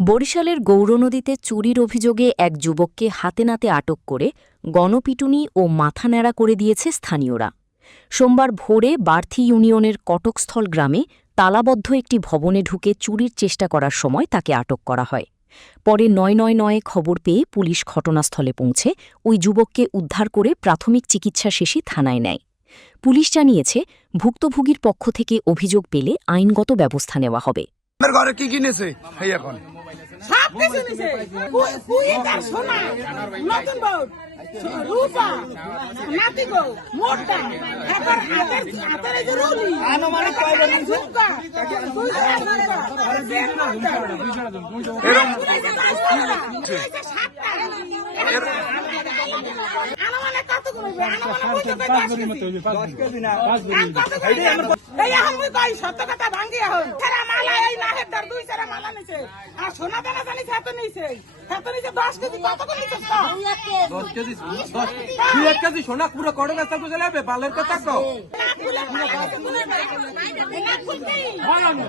বরিশালের গৌরনদীতে চুরির অভিযোগে এক যুবককে হাতে নাতে আটক করে গণপিটুনি ও মাথা ন্যাড়া করে দিয়েছে স্থানীয়রা। সোমবার ভোরে বার্থি ইউনিয়নের কটকস্থল গ্রামে তালাবদ্ধ একটি ভবনে ঢুকে চুরির চেষ্টা করার সময় তাকে আটক করা হয়। পরে ৯৯৯-এ খবর পেয়ে পুলিশ ঘটনাস্থলে পৌঁছে ওই যুবককে উদ্ধার করে প্রাথমিক চিকিৎসা শেষে থানায় নেয়। পুলিশ জানিয়েছে, ভুক্তভোগীর পক্ষ থেকে অভিযোগ পেলে আইনগত ব্যবস্থা নেওয়া হবে। ঘরে কি কিনেছে এখন সব কিছু নিছে কুইকার সোনা নতুন বউ রূপা নাতি বউ মোটা হাতের হাতের এই যে রুলি আনুমানিক কয়বার নিছে আনুমানিক কত করবে আনুমানিক 10 কেজি না 5 কেজি এই আমি কই সত্য কথা ভাঙ্গি এখন সারা মালা এই নাহের দর দুই সারা মালা নিছে আর সোনা দানা জানি এত নিছে 10 কেজি কত করে নিছে 10 কেজি 1 কেজি সোনা পুরো কড়ে গাছ তো চলে যাবে বালের কথা কও না